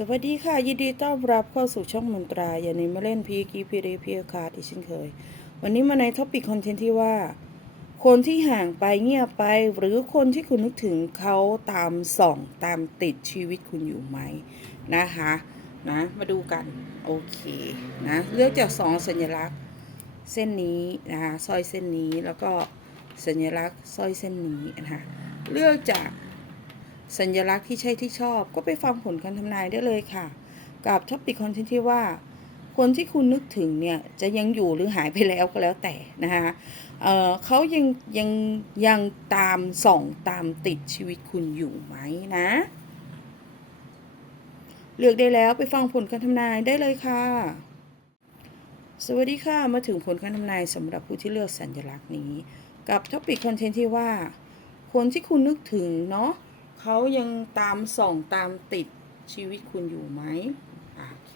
สวัสดีค่ะ ยินดีต้อนรับเข้าสู่ช่องมนตรา อย่านี้มาเล่นพีกีพีเรีพีคาร์ดอีกเช่นเคย วันนี้มาในท็อปิกคอนเทนต์ที่ว่า คนที่ห่างไปเงียบไป หรือคนที่คุณนึกถึงเขาตามส่องตามติดชีวิตคุณอยู่ไหมนะคะนะมาดูกัน โอเคนะเลือกจากสองสัญลักษณ์เส้นนี้นะคะสร้อยเส้นนี้แล้วก็สัญลักษณ์สร้อยเส้นนี้นะคะเลือกจาก สัญลักษณ์ที่ใช่ที่ชอบ ก็ไปฟังผลการทำนายได้เลยค่ะ กับท็อปิกคอนเทนต์ที่ว่า คนที่คุณนึกถึงเนี่ยจะยังอยู่หรือหายไปแล้วก็แล้วแต่นะคะเเขายังยังยังตามส่องตามติดชีวิตคุณอยู่ไหมนะ เลือกได้แล้วไปฟังผลการทำนายได้เลยค่ะ สวัสดีค่ะมาถึงผลการทำนายสำหรับผู้ที่เลือกสัญลักษณ์นี้ กับท็อปิกคอนเทนต์ที่ว่า คนที่คุณนึกถึงเนาะ เขายังตามส่องตามติดชีวิตคุณอยู่ไหมโอเค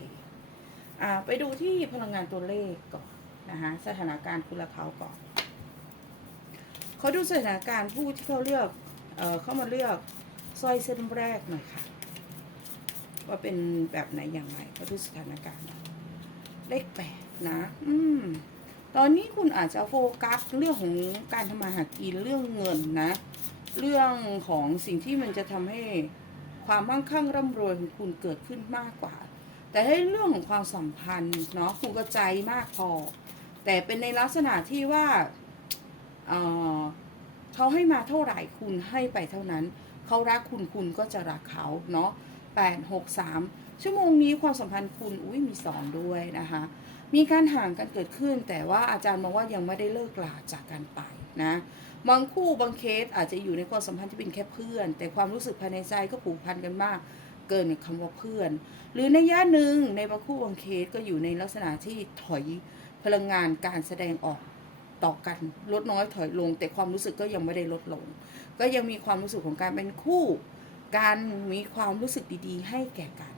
อ่าไปดูที่พลังงานตัวเลขก่อนนะคะสถานการณ์คุณและเขาก่อนเขาดูสถานการณ์ผู้ที่เขาเลือกเออเข้ามาเลือกสร้อยเส้นแรกหน่อยค่ะว่าเป็นแบบไหนอย่างไรเขาดูสถานการณ์เลขแปดนะ อืม ตอนนี้คุณอาจจะโฟกัสเรื่องของการทำมาหากินเรื่องเงินนะ เรื่องของสิ่งที่มันจะทำให้ความมั่งคั่งร่ำรวยของคุณเกิดขึ้นมากกว่า แต่ให้เรื่องของความสัมพันธ์เนาะคุณก็ใจมากพอ แต่เป็นในลักษณะที่ว่าเเขาให้มาเท่าไหร่คุณให้ไปเท่านั้น เขารักคุณคุณก็จะรักเขาเนาะแปดหกสามชั่วโมงนี้ความสัมพันธ์คุณอุ้ยมีสองด้วยนะคะ มีการห่างกันเกิดขึ้น แต่ว่าอาจารย์มองว่ายังไม่ได้เลิกลาจากกันไปนะบางคู่บางเคสอาจจะอยู่ในความสัมพันธ์ที่เป็นแค่เพื่อน แต่ความรู้สึกภายในใจก็ผูกพันกันมาก เกินคำว่าเพื่อน หรือในย่านหนึ่งในบางคู่บางเคสก็อยู่ในลักษณะที่ถอยพลังงานการแสดงออกต่อกันลดน้อยถอยลง แต่ความรู้สึกก็ยังไม่ได้ลดลง ก็ยังมีความรู้สึกของการเป็นคู่ การมีความรู้สึกดีๆ ให้แก่กัน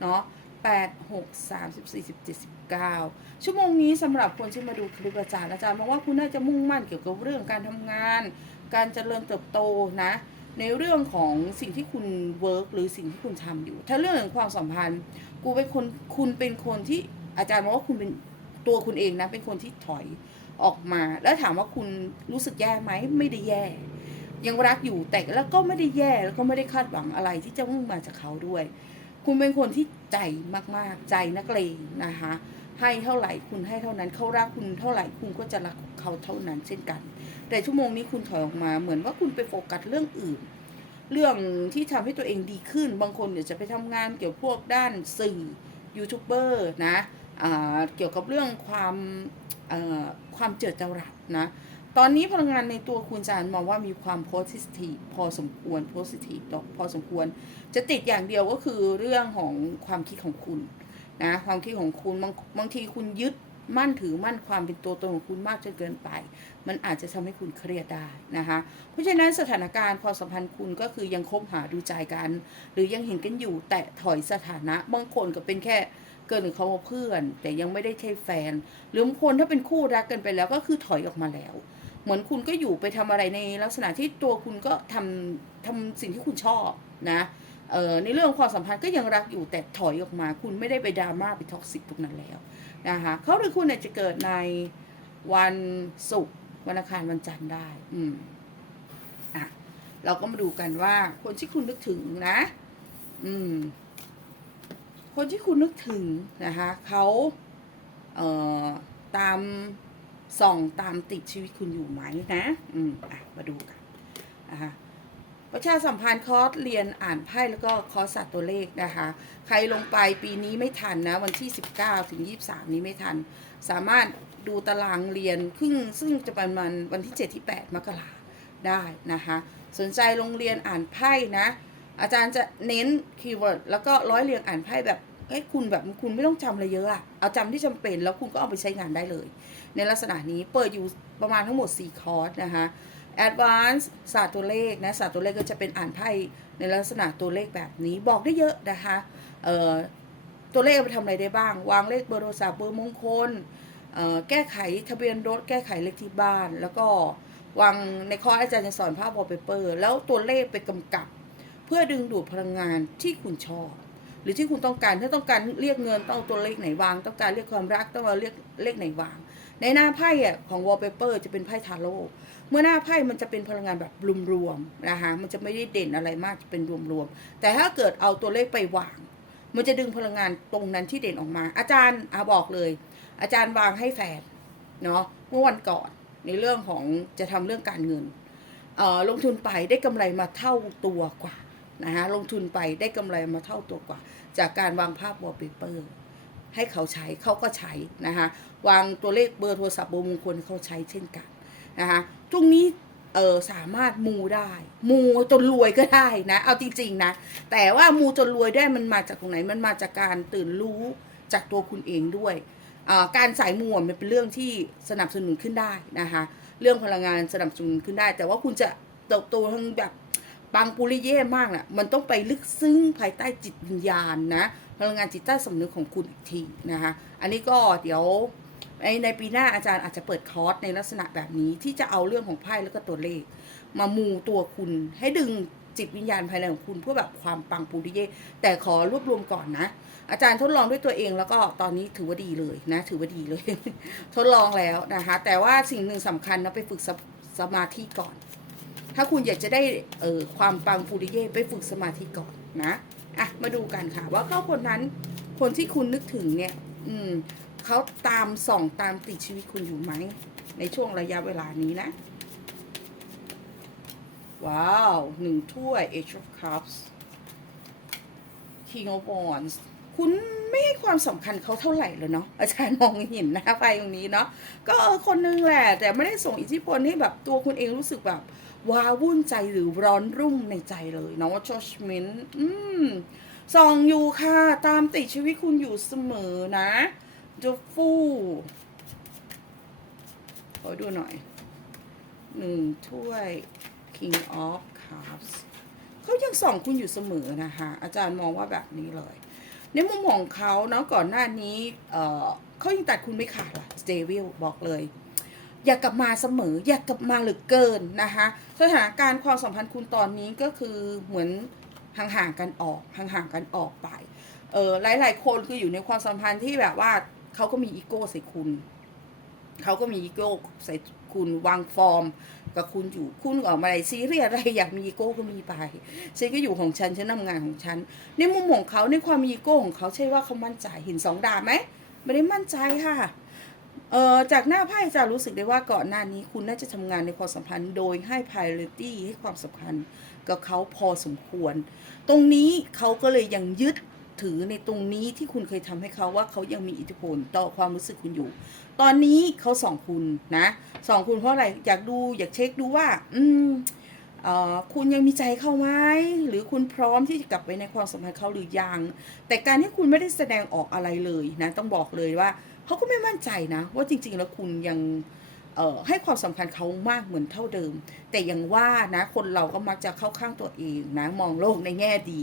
เนาะ8 6 3 14 17 19 ชั่วโมงนี้สำหรับคนที่มาดูคลิปอาจารย์อาจารย์มองว่าคุณน่าจะมุ่งมั่นเกี่ยวกับเรื่องการทำงาน การเจริญเติบโตนะ ในเรื่องของสิ่งที่คุณเวิร์กหรือสิ่งที่คุณทำอยู่ ถ้าเรื่องของความสัมพันธ์ กูเป็นคนคุณเป็นคนที่อาจารย์มองว่าคุณเป็นตัวคุณเองนะเป็นคนที่ถอยออกมา แล้วถามว่าคุณรู้สึกแย่ไหมไม่ได้แย่ ยังรักอยู่แต่แล้วก็ไม่ได้แย่แล้วก็ไม่ได้คาดหวังอะไรที่จะมุ่งมาจากเขาด้วย คุณเป็นคนที่ใจมากๆ ใจนักเลงนะคะ ให้เท่าไหร่คุณให้เท่านั้นเขารักคุณเท่าไหร่คุณก็จะรักเขาเท่านั้นเช่นกัน แต่ชั่วโมงนี้คุณถอยออกมาเหมือนว่าคุณไปโฟกัสเรื่องอื่น เรื่องที่ทำให้ตัวเองดีขึ้น บางคนเดี๋ยวจะไปทำงานเกี่ยวพวกด้านสื่อยูทูบเบอร์นะเกี่ยวกับเรื่องความความเจิดจรัสนะตอนนี้พลังงานในตัวคุณจานมองว่ามีความโพสิทีฟพอสมควรโพสิทีฟพอสมควร จะติดอย่างเดียวก็คือเรื่องของความคิดของคุณ นะความคิดของคุณบางบางทีคุณยึดมั่นถือมั่นความเป็นตัวตนของคุณมากจนเกินไป มันอาจจะทำให้คุณเครียดได้นะคะ เพราะฉะนั้นสถานการณ์ความสัมพันธ์คุณก็คือยังคบหาดูใจกัน หรือยังเห็นกันอยู่แต่ถอยสถานะบางคนก็เป็นแค่เกินหรือเขาว่าเพื่อน แต่ยังไม่ได้ใช่แฟน หรือบางคนถ้าเป็นคู่รักกันไปแล้วก็คือถอยออกมาแล้ว เหมือนคุณก็อยู่ไปทำอะไรในลักษณะที่ตัวคุณก็ทำทำสิ่งที่คุณชอบนะ ในเรื่องความสัมพันธ์ก็ยังรักอยู่แต่ถอยออกมา คุณไม่ได้ไปดราม่าไปท็อกซิกตรงนั้นแล้วนะคะเขาหรือคุณเนี่ยจะเกิดในวันศุกร์วันอังคารวันจันทร์ได้ อืมอะเราก็มาดูกันว่า คนที่คุณนึกถึงนะ อืม คนที่คุณนึกถึงนะคะเขาเอ่อตามส่องตามติดชีวิตคุณอยู่ไหมนะ อืมอะมาดูกันนะคะ ประชาสัมพันธ์คอร์สเรียนอ่านไพ่แล้วก็คอร์สศาสตร์ตัวเลขนะคะ ใครลงไปปีนี้ไม่ทันนะ วันที่ 19 ถึง 23 นี้ไม่ทัน สามารถดูตารางเรียนครึ่งซึ่งจะประมาณวันที่ 7 ที่ 8 มกราได้นะคะ สนใจโรงเรียนอ่านไพ่นะ อาจารย์จะเน้นคีย์เวิร์ดแล้วก็ร้อยเรียงอ่านไพ่แบบเอ้ยคุณแบบคุณไม่ต้องจำอะไรเยอะอะเอาจำที่จำเป็นแล้วคุณก็เอาไปใช้งานได้เลย ในลักษณะนี้เปิดอยู่ประมาณทั้งหมด 4 คอร์สนะคะ Advanced ศาสตร์ตัวเลขนะศาสตร์ตัวเลขก็จะเป็นอ่านไพ่ในลักษณะตัวเลขแบบนี้บอกได้เยอะนะคะเอ่อตัวเลขเอาไปทำอะไรได้บ้าง วางเลขเบอร์โทรศัพท์เบอร์มงคลเอ่อแก้ไขทะเบียนรถแก้ไขเลขที่บ้าน แล้วก็วางในคออาจารย์จะสอนภาพวอลเปเปอร์ แล้วตัวเลขไปกำกับ เพื่อดึงดูดพลังงานที่คุณชอบ หรือที่คุณต้องการถ้าต้องการเรียกเงินต้องเอาตัวเลขไหนวาง ต้องการเรียกความรักต้องเอาเรียกเลขไหนวาง ในหน้าไพ่อะของ wallpaper จะเป็นไพ่ทาโร่เมื่อหน้าไพ่มันจะเป็นพลังงานแบบรวมๆนะคะมันจะไม่ได้เด่นอะไรมากจะเป็นรวมๆแต่ถ้าเกิดเอาตัวเลขไปวาง มันจะดึงพลังงานตรงนั้นที่เด่นออกมา อาจารย์อาบอกเลย อาจารย์วางให้แฟนเนาะเมื่อวันก่อนในเรื่องของจะทำเรื่องการเงินเออลงทุนไปได้กำไรมาเท่าตัวกว่านะฮะลงทุนไปได้กำไรมาเท่าตัวกว่า จากการวางภาพวอลเปเปอร์ ให้เขาใช้เขาก็ใช้นะคะวางตัวเลขเบอร์โทรศัพท์เบอร์มงคลเขาใช้เช่นกันนะคะตรงนี้เออสามารถมูได้มูจนรวยก็ได้นะ เอาจริงๆนะ แต่ว่ามูจนรวยได้มันมาจากตรงไหนมันมาจากการตื่นรู้จากตัวคุณเองด้วยการสายมูมันเป็นเรื่องที่สนับสนุนขึ้นได้นะคะเรื่องพลังงานสนับสนุนขึ้นได้ แต่ว่าคุณจะเติบโตทั้งแบบปังปุริเย่มากน่ะมันต้องไปลึกซึ้งภายใต้จิตวิญญาณนะ พลังงานจิตใต้สำนึกของคุณอีกทีนะคะ อันนี้ก็เดี๋ยวในในปีหน้าอาจารย์อาจจะเปิดคอร์สในลักษณะแบบนี้ที่จะเอาเรื่องของไพ่แล้วก็ตัวเลข มามูตัวคุณให้ดึงจิตวิญญาณภายในของคุณเพื่อแบบความปังปุริเย่แต่ขอรวบรวมก่อนนะ อาจารย์ทดลองด้วยตัวเองแล้วก็ตอนนี้ถือว่าดีเลยนะ ถือว่าดีเลย ทดลองแล้วนะคะ แต่ว่าสิ่งหนึ่งสำคัญนะไปฝึกสมสมาธิก่อน ถ้าคุณอยากจะได้เออความปังปุริเย่ไปฝึกสมาธิก่อนนะ อะมาดูกันค่ะ ว่าเขาคนนั้นคนที่คุณนึกถึงเนี่ย อืมเขาตามส่องตามติดชีวิตคุณอยู่ไหม ในช่วงระยะเวลานี้นะ ว้าวหนึ่งถ้วย Age of Cups King of Wands คุณไม่ให้ความสำคัญเขาเท่าไหร่เลยเนาะอาจารย์มองเห็นนะไฟตรงนี้เนาะก็คนนึงแหละ แต่ไม่ได้ส่งอิทธิพลให้แบบตัวคุณเองรู้สึกแบบ ว้าวุ่นใจหรือร้อนรุ่มในใจเลยเนาะว่า judgment อืมส่องอยู่ค่ะ ตามติดชีวิตคุณอยู่เสมอนะ The Fool ขอดูหน่อยหนึ่งถ้วย King of Cups เขายังส่องคุณอยู่เสมอนะคะ อาจารย์มองว่าแบบนี้เลย ในมุมของเขาเนาะก่อนหน้านี้ เออเขายังตัดคุณไม่ขาดล่ะเจวิลบอกเลย อย่ากกลับมาเสมอ อย่ากกลับมาเหลือเกินนะคะสถานการณ์ความสัมพันธ์คุณตอนนี้ก็คือเหมือนห่างๆกันออกห่างๆกันออกไปเออหลาย ๆ คนคืออยู่ในความสัมพันธ์ที่แบบว่าเขาก็มีอีโก้ใส่คุณเขาก็มีอีโก้ใส่คุณวางฟอร์มกับคุณอยู่คุณออกมาอะไรซีเรียอะไรอยากมีอีโก้ก็มีไปฉันก็อยู่ของฉันฉันทำงานของฉันในมุมของเขาในความมีอีโก้ของเขาใช่ว่าเขามั่นใจเห็นสองดาไหมไม่ได้มั่นใจค่ะ เอ่อจากหน้าไพ่จะรู้สึกได้ว่าก่อนหน้านี้คุณน่าจะทำงานในความสัมพันธ์โดยให้ priority ให้ความสำคัญกับเขาพอสมควร ตรงนี้เขาก็เลยยังยึดถือในตรงนี้ที่คุณเคยทำให้เขาว่าเขายังมีอิทธิพลต่อความรู้สึกคุณอยู่ ตอนนี้เขาส่องคุณนะส่องคุณเพราะอะไรอยากดูอยากเช็คดูว่า อืมคุณยังมีใจเขาไหมหรือคุณพร้อมที่จะกลับไปในความสัมพันธ์เขาหรือยัง แต่การที่คุณไม่ได้แสดงออกอะไรเลยนะ ต้องบอกเลยว่า เขาก็ไม่มั่นใจนะ ว่าจริง ๆ แล้วคุณยังให้ความสำคัญเขามากเหมือนเท่าเดิม แต่อย่างว่านะคนเราก็มักจะเข้าข้างตัวเองนะ มองโลกในแง่ดี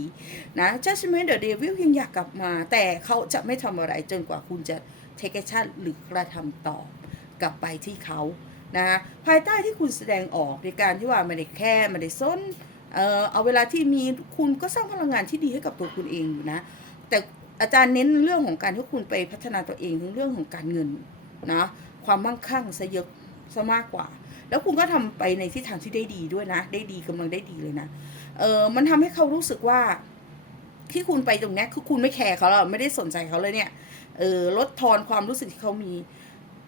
นะ Judgment the Devil ยังอยากกลับมา แต่เขาจะไม่ทำอะไรจนกว่าคุณจะ take action หรือกระทำตอบกลับไปที่เขานะภายใต้ที่คุณแสดงออกในการที่ว่าไม่ได้แค่ไม่ได้ซนเออเอาเวลาที่มีคุณก็สร้างพลังงานที่ดีให้กับตัวคุณเองอยู่นะ แต่ อาจารย์เน้นเรื่องของการที่คุณไปพัฒนาตัวเองถึงเรื่องของการเงินนะความมั่งคั่งซะเยอะซะมากกว่า แล้วคุณก็ทำไปในทิศทางที่ได้ดีด้วยนะ ได้ดีกำลังได้ดีเลยนะเออมันทำให้เขารู้สึกว่า ที่คุณไปตรงนี้คือคุณไม่แคร์เขาแล้วไม่ได้สนใจเขาเลยเนี่ยเออลดทอนความรู้สึกที่เขามี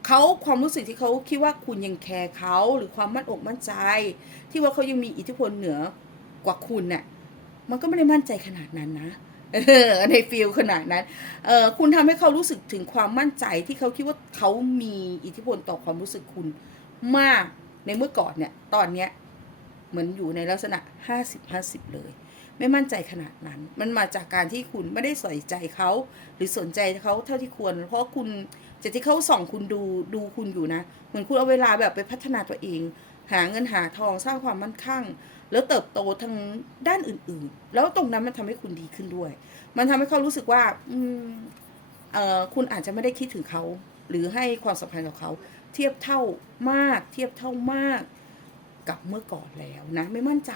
เขาความรู้สึกที่เขาคิดว่าคุณยังแคร์เขาหรือความมั่นอกมั่นใจ ที่ว่าเขายังมีอิทธิพลเหนือกว่าคุณเนี่ยมันก็ไม่ได้มั่นใจขนาดนั้นนะ เออในฟิลขนาดนั้นเออคุณทำให้เขารู้สึกถึงความมั่นใจที่เขาคิดว่าเขามีอิทธิพลต่อความรู้สึกคุณมากในเมื่อก่อนเนี่ยตอนเนี้ยเหมือนอยู่ในลักษณะห้าสิบห้าสิบเลย ไม่มั่นใจขนาดนั้น มันมาจากการที่คุณไม่ได้ใส่ใจเขา หรือสนใจเขาเท่าที่ควร เพราะคุณจากที่เขาส่องคุณดูดูคุณอยู่นะ เหมือนคุณเอาเวลาแบบไปพัฒนาตัวเอง หาเงินหาทองสร้างความมั่นคง แล้วเติบโตทางด้านอื่น ๆ แล้วตรงนั้นมันทำให้คุณดีขึ้นด้วย มันทำให้เขารู้สึกว่า อืมเอ่อคุณอาจจะไม่ได้คิดถึงเขา หรือให้ความสัมพันธ์กับเขา เทียบเท่ามาก เทียบเท่ามากกับเมื่อก่อนแล้วนะ ไม่มั่นใจ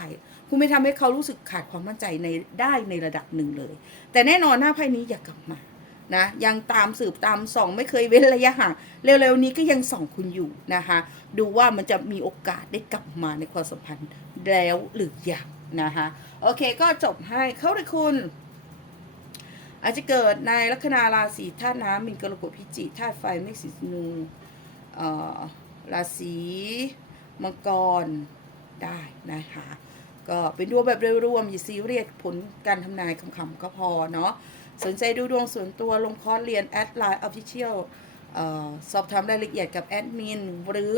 คุณไม่ทำให้เขารู้สึกขาดความมั่นใจในได้ในระดับหนึ่งเลย แต่แน่นอนหน้าไพ่นี้อย่ากลับมา นะยังตามสืบตามส่อง ไม่เคยเว้นระยะห่างเร็วๆนี้ก็ยังส่องคุณอยู่นะคะ ดูว่ามันจะมีโอกาสได้กลับมาในความสัมพันธ์แล้วหรือยังนะคะโอเคก็จบให้เข้าเลยคุณอาจจะเกิดในลัคนาราศีธาตุน้ำมีนกรกฎพิจิธาตุไฟเมษสิธนูราศีมังกรได้นะคะ ก็เป็นดวงแบบโดยรวมอย่าซีเรียสผลการทำนายคำๆก็พอเนาะสนใจดูดวงส่วนตัวลงคอร์สเรียนแอดไลน์ออฟฟิเชียลสอบถามรายละเอียดกับแอดมินหรือ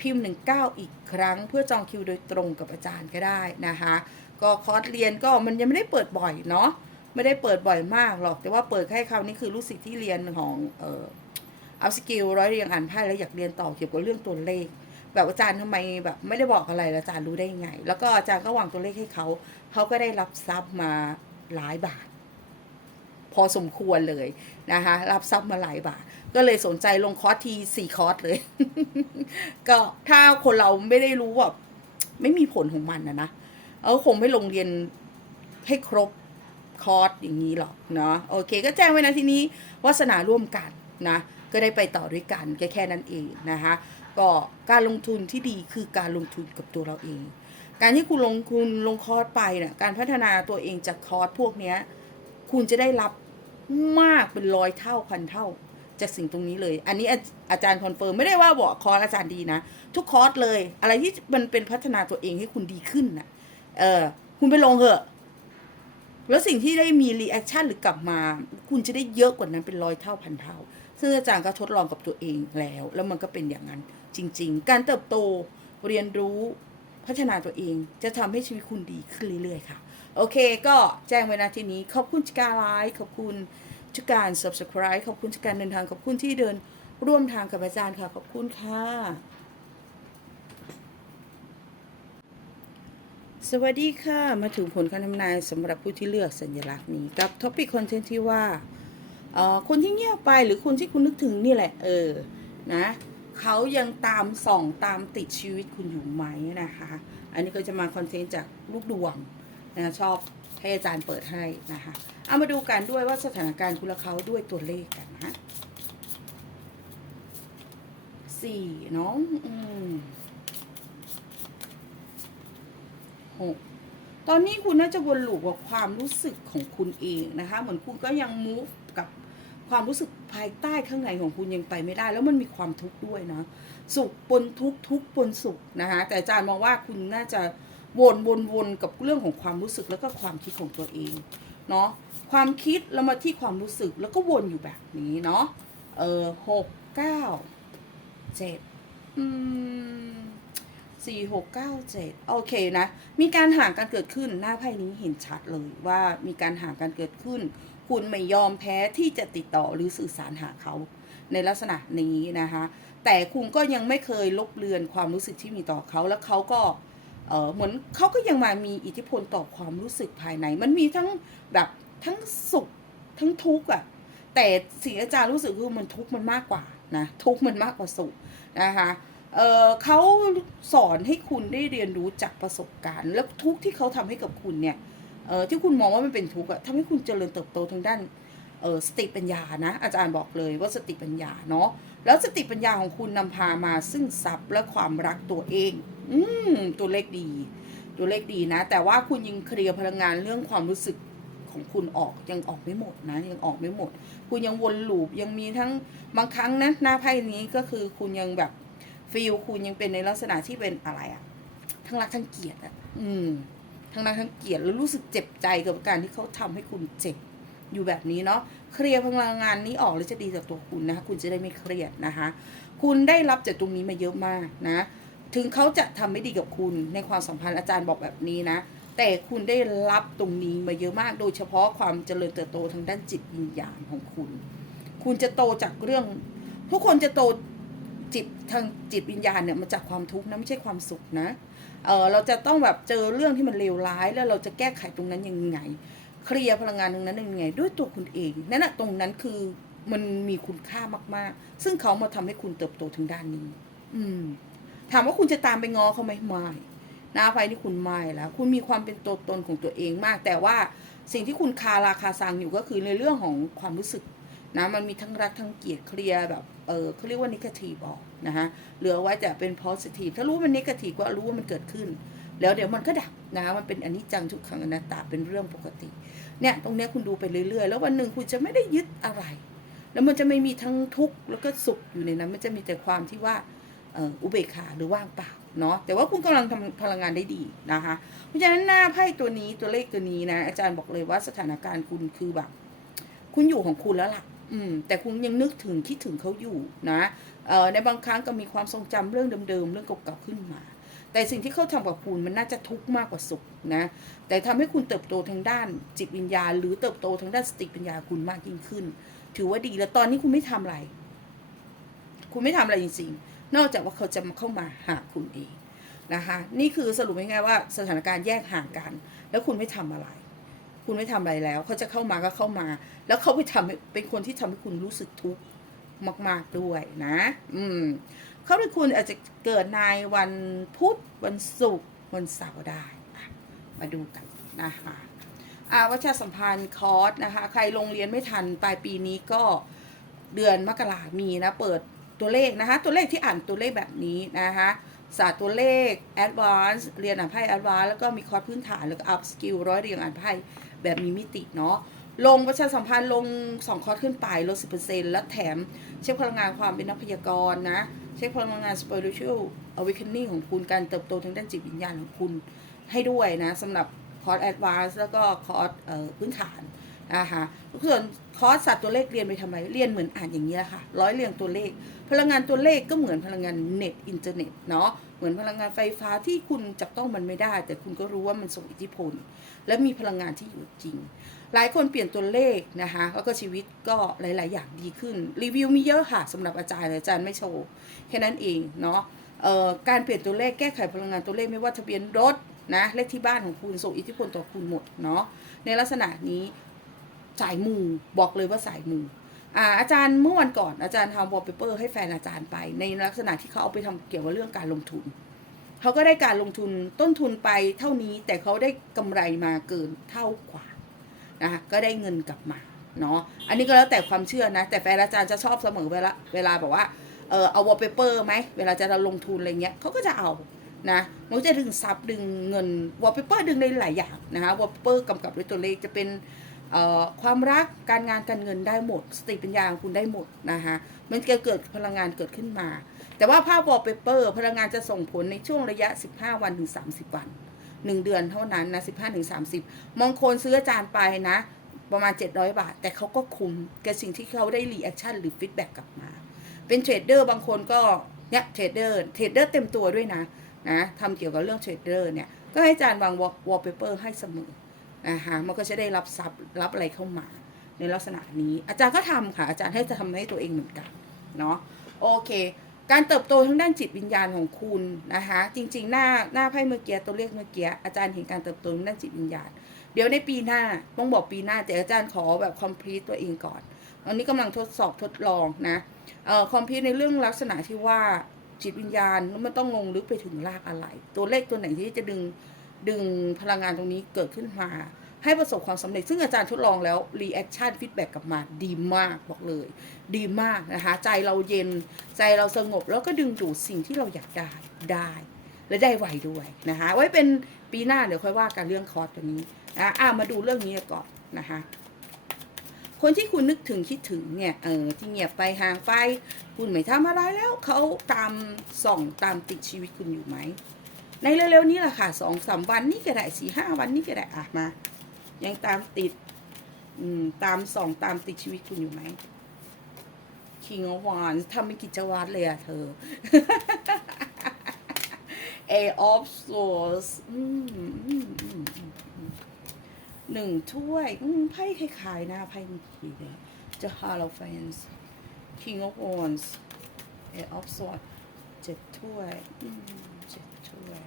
พิมพ์ 19 อีกครั้ง เพื่อจองคิวโดยตรงกับอาจารย์ก็ได้นะคะก็คอร์สเรียนก็มันยังไม่ได้เปิดบ่อยเนาะไม่ได้เปิดบ่อยมากหรอก แต่ว่าเปิดให้คราวนี้คือลูกศิษย์ที่เรียนของเอ่ออัพสกิลร้อยเรียงอ่านไพ่แล้วอยากเรียนต่อเกี่ยวกับเรื่องตัวเลข แบบอาจารย์ทำไมแบบไม่ได้บอกอะไรแล้วอาจารย์รู้ได้ยังไง แล้วก็อาจารย์ก็วางตัวเลขให้เขาเขาก็ได้รับทรัพย์มาหลายบาท พอสมควรเลยนะคะรับทรัพย์มาหลายบาท ก็เลยสนใจลงคอร์สทีสี่คอร์สเลย ก็ถ้าคนเราไม่ได้รู้ว่าไม่มีผลของมันนะนะเออคงไม่ลงเรียนให้ครบคอร์สอย่างนี้หรอกเนาะโอเค ก็แจ้งไว้นะทีนี้วาสนาร่วมกันนะ ก็ได้ไปต่อด้วยกันแค่แค่นั้นเองนะคะก็การลงทุนที่ดีคือการลงทุนกับตัวเราเอง การที่คุณลงคุณลงคอร์สไปเนี่ยการพัฒนาตัวเองจากคอร์สพวกนี้คุณจะได้รับมากเป็นร้อยเท่าพันเท่าจากสิ่งตรงนี้เลย อันนี้อาอาจารย์คอนเฟิร์มไม่ได้ว่าบอกคอร์สอาจารย์ดีนะ ทุกคอร์สเลย อะไรที่มันเป็นพัฒนาตัวเองให้คุณดีขึ้นนะเออคุณไปลงเถอะ แล้วสิ่งที่ได้มีรีแอคชั่นหรือกลับมา คุณจะได้เยอะกว่านั้นเป็นร้อยเท่าพันเท่า ซึ่งอาจารย์ก็ทดลองกับตัวเองแล้ว แล้วมันก็เป็นอย่างนั้นจริง ๆ การเติบโตเรียนรู้พัฒนาตัวเองจะทำให้ชีวิตคุณดีขึ้นเรื่อยๆค่ะ โอเคก็แจ้งไว้นะทีนี้ ขอบคุณจากการไลค์ขอบคุณจากการ subscribe ขอบคุณจากการเดินทางขอบคุณที่เดินร่วมทางกับอาจารย์ค่ะ ขอบคุณค่ะ สวัสดีค่ะ มาถึงผลการทำนายสำหรับผู้ที่เลือกสัญลักษณ์นี้ กับท็อปิกคอนเทนต์ที่ว่า คนที่เงียบไปหรือคนที่คุณนึกถึงนี่แหละ เออ นะเขายังตามส่องตามติดชีวิตคุณอยู่ไหมนะคะ อันนี้ก็จะมาคอนเทนต์จากลูกดวงนะชอบให้อาจารย์เปิดให้นะคะ เอามาดูกันด้วยว่าสถานการณ์คุณและเขาด้วยตัวเลขกันนะสี่น้องอืมหกตอนนี้คุณน่าจะวนลูปกับความรู้สึกของคุณเองนะคะ เหมือนคุณก็ยัง move กับ ความรู้สึกภายใต้ข้างในของคุณยังไปไม่ได้ แล้วมันมีความทุกข์ด้วยเนาะสุขปนทุกข์ทุกข์ปนสุขนะคะแต่อาจารย์มองว่าคุณน่าจะวนวนวนกับเรื่องของความรู้สึกแล้วก็ความคิดของตัวเองเนาะความคิดแล้วมาที่ความรู้สึกแล้วก็วนอยู่แบบนี้เนาะเออหกเก้าเจ็ดอืมสี่หกเก้าเจ็ดโอเคนะ มีการห่างกันเกิดขึ้นหน้าไพ่นี้เห็นชัดเลยว่ามีการห่างกันเกิดขึ้น คุณไม่ยอมแพ้ที่จะติดต่อหรือสื่อสารหาเขาในลักษณะนี้นะคะ แต่คุณก็ยังไม่เคยลบเลือนความรู้สึกที่มีต่อเขาแล้วเขาก็เหมือนเขาก็ยังมามีอิทธิพลต่อความรู้สึกภายใน มันมีทั้งแบบทั้งสุขทั้งทุกข์อะแต่สิ่งที่อาจารย์รู้สึกคือมันทุกข์มันมากกว่านะทุกข์มันมากกว่าสุขนะคะเเขาสอนให้คุณได้เรียนรู้จากประสบการณ์ แล้วทุกข์ที่เขาทำให้กับคุณเนี่ย เออที่คุณมองว่ามันเป็นทุกข์อะทำให้คุณเจริญเติบโตทางด้านเออสติปัญญานะ อาจารย์บอกเลยว่าสติปัญญาเนาะแล้วสติปัญญาของคุณนำพามาซึ่งทรัพย์และความรักตัวเอง อืมตัวเลขดี ตัวเลขดีนะ แต่ว่าคุณยังเคลียร์พลังงานเรื่องความรู้สึกของคุณออกยังออกไม่หมดนะ ยังออกไม่หมด คุณยังวนลูปยังมีทั้งบางครั้งนะหน้าไพ่นี้ก็คือคุณยังแบบฟีลคุณยังเป็นในลักษณะที่เป็นอะไรอะทั้งรักทั้งเกลียดอะอืม ทั้งรักทั้งเกลียดแล้วรู้สึกเจ็บใจกับการที่เขาทำให้คุณเจ็บอยู่แบบนี้เนาะเคลียร์พลังงานนี้ออกแล้วจะดีกับตัวคุณนะคะคุณจะได้ไม่เครียดนะคะ คุณได้รับจากตรงนี้มาเยอะมากนะ ถึงเขาจะทำไม่ดีกับคุณในความสัมพันธ์อาจารย์บอกแบบนี้นะ แต่คุณได้รับตรงนี้มาเยอะมาก โดยเฉพาะความเจริญเติบโตทางด้านจิตวิญญาณของคุณ คุณจะโตจากเรื่อง ทุกคนจะโตจิตทางจิตวิญญาณเนี่ยมาจากความทุกข์นะไม่ใช่ความสุขนะ เออเราจะต้องแบบเจอเรื่องที่มันเลวร้าย แล้วเราจะแก้ไขตรงนั้นยังไง เคลียร์พลังงานตรงนั้นยังไง ด้วยตัวคุณเองนั่นแหะตรงนั้นคือมันมีคุณค่ามากๆ ซึ่งเขามาทำให้คุณเติบโตถึงด้านนี้ อืม ถามว่าคุณจะตามไปงอเขาไหมไม่นะไฟที่คุณไม่แล้ว คุณมีความเป็นตัวตนของตัวเองมาก แต่ว่าสิ่งที่คุณคาราคาซังอยู่ก็คือในเรื่องของความรู้สึก นะมันมีทั้งรักทั้งเกลียดเคลียร์แบบเออเขาเรียกว่านิเกทีฟออกนะคะเหลือไว้แต่เป็น positive ถ้ารู้ว่ามันนิเกทีฟก็รู้ว่ามันเกิดขึ้น แล้วเดี๋ยวมันก็ดับนะคะมันเป็นอนิจจังทุกขังอนัตตาเป็นเรื่องปกติเนี่ยตรงนี้คุณดูไปเรื่อยๆ แล้ววันหนึ่งคุณจะไม่ได้ยึดอะไร แล้วมันจะไม่มีทั้งทุกข์แล้วก็สุขอยู่ในนั้น มันจะมีแต่ความที่ว่าอุเบกขาหรือว่างเปล่าเนาะแต่ว่าคุณกำลังทำพลังงานได้ดีนะคะ เพราะฉะนั้นหน้าไพ่ตัวนี้ตัวเลขตัวนี้นะอาจารย์บอกเลยว่าสถานการณ์คุณคือแบบ คุณอยู่ของคุณแล้วล่ะ อืมแต่คุณยังนึกถึงคิดถึงเขาอยู่นะเอ่อในบางครั้งก็มีความทรงจำเรื่องเดิมๆเรื่องเก่าๆขึ้นมา แต่สิ่งที่เขาทำกับคุณมันน่าจะทุกข์มากกว่าสุขนะ แต่ทำให้คุณเติบโตทางด้านจิตวิญญาณ หรือเติบโตทางด้านสติปัญญาคุณมากยิ่งขึ้น ถือว่าดีแล้วตอนนี้คุณไม่ทำอะไร คุณไม่ทำอะไรจริงๆ นอกจากว่าเขาจะมาเข้ามาหาคุณเองนะคะ นี่คือสรุปง่ายๆว่าสถานการณ์แยกห่างกัน แล้วคุณไม่ทำอะไร คุณไม่ทำอะไรแล้ว เขาจะเข้ามาก็เข้ามา แล้วเขาไปทำให้เป็นคนที่ทำให้คุณรู้สึกทุกข์มาก ๆด้วยนะ อืมเขาเป็นคุณอาจจะเกิดในวันพุธวันศุกร์วันเสาร์ได้ มาดูกันนะคะอาวัชสัมพันธ์คอร์สนะคะ ใครลงเรียนไม่ทันปลายปีนี้ก็เดือนมกรามีนะ เปิดตัวเลขนะคะ ตัวเลขที่อ่านตัวเลขแบบนี้นะคะศาสตร์ตัวเลข Advance เรียนอ่านไพ่ Advance แล้วก็มีคอร์สพื้นฐาน แล้วก็ Up Skill ร้อยเรียงอ่านไพ่ แบบมีมิติเนาะลงประชาสัมพันธ์ลง 2 คอร์สขึ้นไปลด 10%แล้วแถมเช็คพลังงานความเป็นนักพยากรณ์นะ เช็คพลังงาน spiritual awakening ของคุณการเติบโตทางด้านจิตวิญญาณของคุณให้ด้วยนะสำหรับคอร์ส advance แล้วก็คอร์สพื้นฐานนะคะส่วนคอร์สสัตว์ตัวเลขเรียนไปทำไม เรียนเหมือนอ่านอย่างนี้แหละค่ะ ร้อยเรียงตัวเลข พลังงานตัวเลขก็เหมือนพลังงานเน็ตอินเทอร์เน็ตเนาะ เหมือนพลังงานไฟฟ้าที่คุณจับต้องมันไม่ได้ แต่คุณก็รู้ว่ามันส่งอิทธิพล และมีพลังงานที่อยู่จริง หลายคนเปลี่ยนตัวเลขนะคะแล้วก็ชีวิตก็หลาย ๆ อย่างดีขึ้น รีวิวมีเยอะค่ะสำหรับอาจารย์อาจารย์ไม่โชว์แค่นั้นเองเนาะการเปลี่ยนตัวเลขแก้ไขพลังงานตัวเลขไม่ว่าทะเบียนรถนะเลขที่บ้านของคุณส่งอิทธิพลต่อคุณหมดเนาะในลักษณะนี้สายมูบอกเลยว่าสายมู อาจารย์เมื่อวันก่อนอาจารย์ทำวอลเปเปอร์ให้แฟนอาจารย์ไป ในลักษณะที่เขาเอาไปทำเกี่ยวกับเรื่องการลงทุน เขาก็ได้การลงทุนต้นทุนไปเท่านี้แต่เขาได้กำไรมาเกินเท่ากว่านะคะก็ได้เงินกลับมาเนาะอันนี้ก็แล้วแต่ความเชื่อนะ แต่แฟนอาจารย์จะชอบเสมอเวลาเวลาบอกว่าเออเอาวอลเปเปอร์ไหมเวลาจะาลงทุนอะไรเงี้ยเขาก็จะเอานะมันจะดึงซับดึงเงินวอลเปเปอร์ดึงได้หลายอย่างนะคะวอลเปเปอร์กำกับด้วยตัวเลขจะเป็น ความรักการงานการเงินได้หมด สติปัญญาของคุณได้หมดนะคะมันจะเกิดพลังงานเกิดขึ้นมา แต่ว่าภาพวอลเปเปอร์พลังงานจะส่งผลในช่วงระยะ 15 วันถึง 30 วัน 1 เดือนเท่านั้นนะ15ถึง30 มองคนซื้ออาจารย์ไปนะ ประมาณ 700 บาท แต่เขาก็คุ้มกับสิ่งที่เขาได้รีแอคชั่นหรือฟีดแบ็กกลับมา เป็นเทรดเดอร์บางคนก็เนี่ยเทรดเดอร์เทรดเดอร์เต็มตัวด้วยนะนะทำเกี่ยวกับเรื่องเทรดเดอร์เนี่ยก็ให้อาจารย์วางวอลเปเปอร์ให้เสมอ นะคะมันก็จะได้รับทรัพย์รับอะไรเข้ามา ในลักษณะนี้ อาจารย์ก็ทำค่ะ อาจารย์ให้จะทำให้ตัวเองเหมือนกันเนาะโอเค การเติบโตทั้งด้านจิตวิญญาณของคุณนะคะจริงๆ หน้าหน้าไพ่เมื่อกี้ตัวเลขเมื่อกี้อาจารย์เห็นการเติบโตทางด้านจิตวิญญาณ เดี๋ยวในปีหน้าต้องบอกปีหน้าแต่อาจารย์ขอแบบคอมพลีตตัวเองก่อนอันนี้กำลังทดสอบทดลองนะเอ่อคอมพลีตในเรื่องลักษณะที่ว่าจิตวิญญาณมันต้องลงลึกไปถึงรากอะไร ตัวเลขตัวไหนที่จะดึง ดึงพลังงานตรงนี้เกิดขึ้นมา ให้ประสบความสำเร็จ ซึ่งอาจารย์ทดลองแล้วรีแอคชั่นฟีดแบ็กกลับมาดีมากบอกเลย ดีมากนะคะ ใจเราเย็นใจเราสงบ แล้วก็ดึงดูดสิ่งที่เราอยากได้ได้และได้ไวด้วยนะคะ ไว้เป็นปีหน้าเดี๋ยวค่อยว่ากันเรื่องคอร์สตัวนี้นะอ่ามาดูเรื่องนี้ก่อนนะคะคนที่คุณนึกถึงคิดถึงเนี่ยเออที่เงียบไปห่างไป คุณไม่ทำอะไรแล้วเขาตามส่องตามติดชีวิตคุณอยู่ไหม ในเร็วๆนี้แหละค่ะสองสามวันนี่ก็ได้สี่ห้าวันนี่ก็ได้อะมา ยังตามติด อืม ตามส่องตามติดชีวิตคุณอยู่ไหม King of Wands ทำเป็นกิจวัตรเลยอะเธอ A of Swords อืมอืมอืมอืมอืมหนึ่งถ้วยอืมไพ่คล้ายๆนะไพ่มื่อกี้เลย The Hierophant King of Wands A of Swords เจ็ดถ้วย อืมเจ็ดถ้วย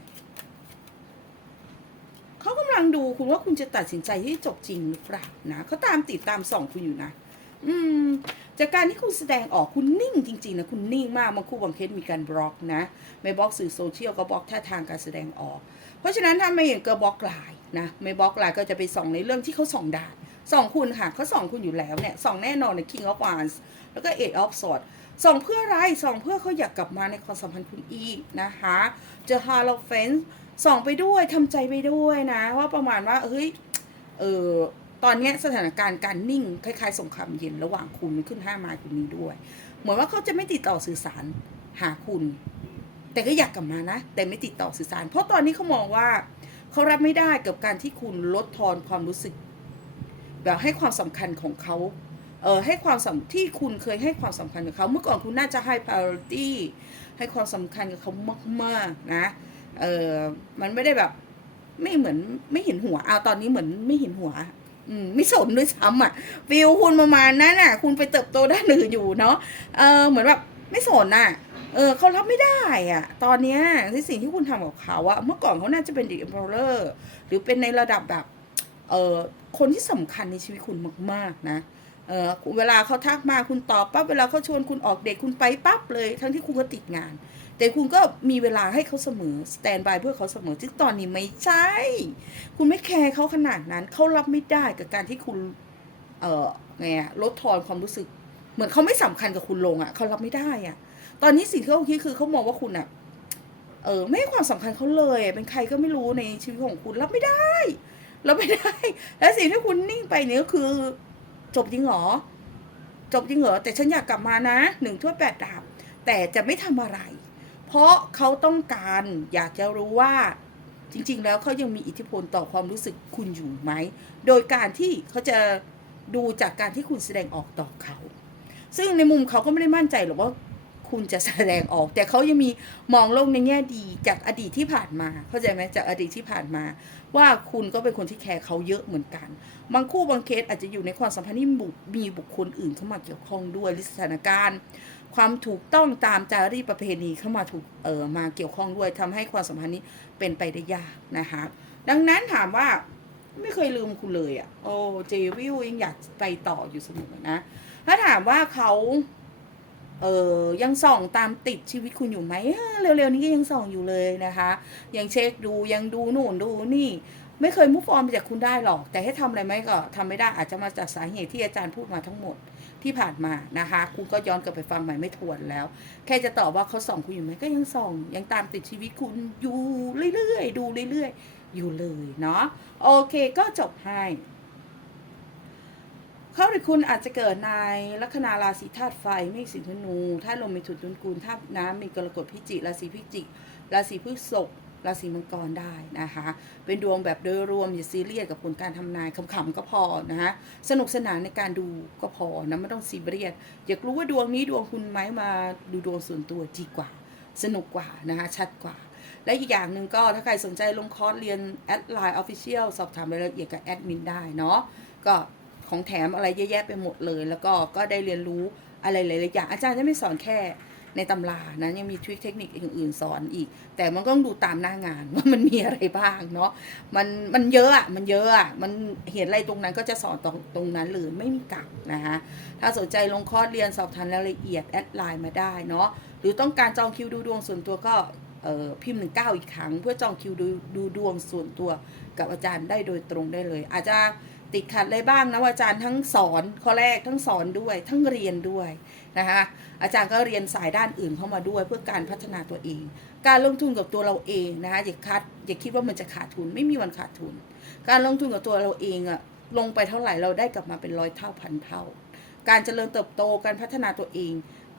เขากำลังดูคุณว่าคุณจะตัดสินใจที่จบจริงหรือเปล่านะเขาตามติดตามส่องคุณอยู่นะ อืม จากการที่คุณแสดงออกคุณนิ่งจริงๆนะคุณนิ่งมากบางคู่บางเคสมีการบล็อกนะ ไม่บล็อกสื่อโซเชียลก็บล็อกท่าทางการแสดงออก เพราะฉะนั้นถ้าไม่อย่างก็บล็อกไลน์นะไม่บล็อกไลน์ก็จะไปส่องในเรื่องที่เขาส่องได้ส่องคุณค่ะเขาส่องคุณอยู่แล้วเนี่ยส่องแน่นอนใน King of Wands แล้วก็ Eight of Swords ส่องเพื่ออะไรส่องเพื่อเขาอยากกลับมาในความสัมพันธ์คุณอีกนะคะเจอ Hard of Fence ส่ ส่องไปด้วยทำใจไปด้วยนะ ว่าประมาณว่าเฮ้ยเออตอนนี้สถานการณ์การนิ่งคล้ายๆสงครามเย็นระหว่างคุณขึ้นห้าไม้คุณนี้ด้วย เหมือนว่าเขาจะไม่ติดต่อสื่อสารหาคุณ แต่ก็อยากกลับมานะ แต่ไม่ติดต่อสื่อสาร เพราะตอนนี้เขามองว่าเขารับไม่ได้กับการที่คุณลดทอนความรู้สึก แบบให้ความสำคัญของเขาเออให้ความสำที่คุณเคยให้ความสำคัญกับเขาเมื่อก่อนคุณน่าจะให้ priority ให้ความสำคัญกับเขามากๆนะ เออมันไม่ได้แบบ ไม่เหมือนไม่เห็นหัวเอาตอนนี้เหมือนไม่เห็นหัว อืมไม่สนด้วยซ้ำอะฟิลคุณประมาณนั้นน่ะ คุณไปเติบโตด้านอื่นอยู่เนาะเออเหมือนแบบไม่สนน่ะ เออเขารับไม่ได้อะ ตอนเนี้ยที่สิ่งที่คุณทำกับเขาอะเมื่อก่อนเขาน่าจะเป็นดีเอ็มเพลเลอร์หรือเป็นในระดับแบบ เออคนที่สำคัญในชีวิตคุณมาก ๆ นะเออเวลาเขาทักมาคุณตอบปั๊บเวลาเขาชวนคุณออกเดทคุณไปปั๊บเลย ทั้งที่คุณก็ติดงาน แต่คุณก็มีเวลาให้เขาเสมอสแตนบายเพื่อเขาเสมอที่ตอนนี้ไม่ใช่ คุณไม่แคร์เขาขนาดนั้นเขารับไม่ได้กับการที่คุณ เออไงอะลดทอนความรู้สึก เหมือนเขาไม่สำคัญกับคุณลงอะเขารับไม่ได้อะตอนนี้สิ่งที่เขาคิดคือเขามองว่าคุณอะเออไม่ให้ความสำคัญเขาเลย เป็นใครก็ไม่รู้ในชีวิตของคุณรับไม่ได้รับไม่ได้ และสิ่งที่คุณนิ่งไปเนี่ยก็คือ จบจริงเหรอจบจริงเหรอแต่ฉันอยากกลับมานะหนึ่งถ้วยแปดดาบแต่จะไม่ทำอะไร เพราะเขาต้องการอยากจะรู้ว่าจริง ๆ แล้วเขายังมีอิทธิพลต่อความรู้สึกคุณอยู่ไหม โดยการที่เขาจะดูจากการที่คุณแสดงออกต่อเขา ซึ่งในมุมเขาก็ไม่ได้มั่นใจหรอกว่าคุณจะแสดงออก แต่เขายังมีมองโลกในแง่ดีจากอดีตที่ผ่านมา เข้าใจไหมจากอดีตที่ผ่านมา ว่าคุณก็เป็นคนที่แคร์เขาเยอะเหมือนกัน บางคู่บางเคสอาจจะอยู่ในความสัมพันธ์ที่มีบุคคลอื่นเข้ามาเกี่ยวข้องด้วยหรือสถานการณ์ ความถูกต้องตามจารีตประเพณีเข้ามาถูกเออมาเกี่ยวข้องด้วยทำให้ความสัมพันธ์นี้เป็นไปได้ยากนะคะ ดังนั้นถามว่าไม่เคยลืมคุณเลยอะ่ะ โอ้เจวิลยังอยากไปต่ออยู่เสมอนะ ถ้าถามว่าเขาเออยังส่องตามติดชีวิตคุณอยู่ไหมเร็วๆนี้ก็ยังส่องอยู่เลยนะคะ ยังเช็คดูยังดูนู่นดูนี่ ไม่เคยมุฟออนไปจากคุณได้หรอก แต่ให้ทำอะไรไหมก็ทำไม่ได้อาจจะมาจากสาเหตุที่อาจารย์พูดมาทั้งหมด ที่ผ่านมานะคะ คุณก็ย้อนกลับไปฟังใหม่ไม่ทวนแล้ว แค่จะตอบว่าเขาส่องคุณอยู่ไหมก็ยังส่อง ยังตามติดชีวิตคุณอยู่เรื่อยๆ ดูเรื่อยๆ อยู่เลยเนาะโอเคก็จบให้เขาหรือคุณอาจจะเกิดในลัคนาราศีธาตุไฟเมษสิงห์ธนูธาตุลมมีถุนตุนกูลธาตุน้ำมีกรกฎพิจิกราศีพิจิกราศีพฤษภ ราศีมังกรได้นะคะ เป็นดวงแบบโดยรวมอย่าซีเรียสกับผลการทำนายขำๆก็พอนะคะสนุกสนานในการดูก็พอนะไม่ต้องซีเรียสอยากรู้ว่าดวงนี้ดวงคุณไหมมาดูดวงส่วนตัวดีกว่า สนุกกว่านะคะชัดกว่า และอีกอย่างหนึ่งก็ถ้าใครสนใจลงคอร์สเรียนแอดไลน์ออฟฟิเชียลสอบถามรายละเอียดกับแอดมินได้เนาะก็ของแถมอะไรเยอะแยะไปหมดเลย แล้วก็ก็ได้เรียนรู้อะไรหลายๆอย่างอาจารย์จะไม่สอนแค่ ในตำรานะยังมีทริคเทคนิคอื่นๆสอนอีก แต่มันก็ต้องดูตามหน้างานว่ามันมีอะไรบ้างเนาะมันมันเยอะอะมันเยอะอะมันเห็นอะไรตรงนั้นก็จะสอนตรงตรงนั้นเลยไม่มีกับนะคะถ้าสนใจลงคอร์สเรียนสอบถามรายละเอียดแอดไลน์มาได้เนาะหรือต้องการจองคิวดูดวงส่วนตัวก็เอ่อพิมพ์หนึ่งเก้าอีกครั้ง เพื่อจองคิวดูดูดวงส่วนตัวกับอาจารย์ได้โดยตรงได้เลย อาจจะติดขัดอะไรบ้างนะอาจารย์ทั้งสอนข้อแรกทั้งสอนด้วยทั้งเรียนด้วย นะคะอาจารย์ก็เรียนสายด้านอื่นเข้ามาด้วยเพื่อการพัฒนาตัวเอง การลงทุนกับตัวเราเองนะคะอย่าคาดอย่าคิดว่ามันจะขาดทุนไม่มีวันขาดทุน การลงทุนกับตัวเราเองอะลงไปเท่าไหร่เราได้กลับมาเป็นร้อยเท่าพันเท่า การเจริญเติบโตการพัฒนาตัวเอง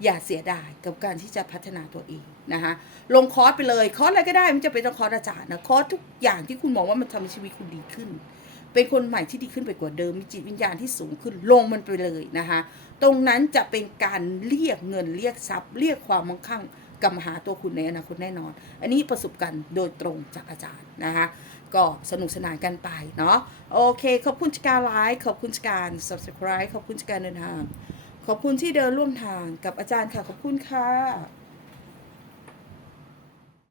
อย่าเสียดายกับการที่จะพัฒนาตัวเองนะคะลงคอร์สไปเลยคอร์สอะไรก็ได้ไม่จะเป็นต้องคอร์สอาจารย์นะคอร์สทุกอย่างที่คุณมองว่ามันทำให้ชีวิตคุณดีขึ้น เป็นคนใหม่ที่ดีขึ้นไปกว่าเดิมมีจิตวิญญาณที่สูงขึ้นลงมันไปเลยนะคะ ตรงนั้นจะเป็นการเรียกเงินเรียกทรัพย์ เรียกความมั่งคั่งกลับมาหาตัวคุณในอนาคตแน่นอน อันนี้ประสบการณ์โดยตรงจากอาจารย์นะคะก็สนุกสนานกันไปเนาะโอเค ขอบคุณจากการไลค์ขอบคุณจากการ subscribe ขอบคุณจากการเดินทาง ขอบคุณที่เดินร่วมทางกับอาจารย์ค่ะ ขอบคุณค่ะ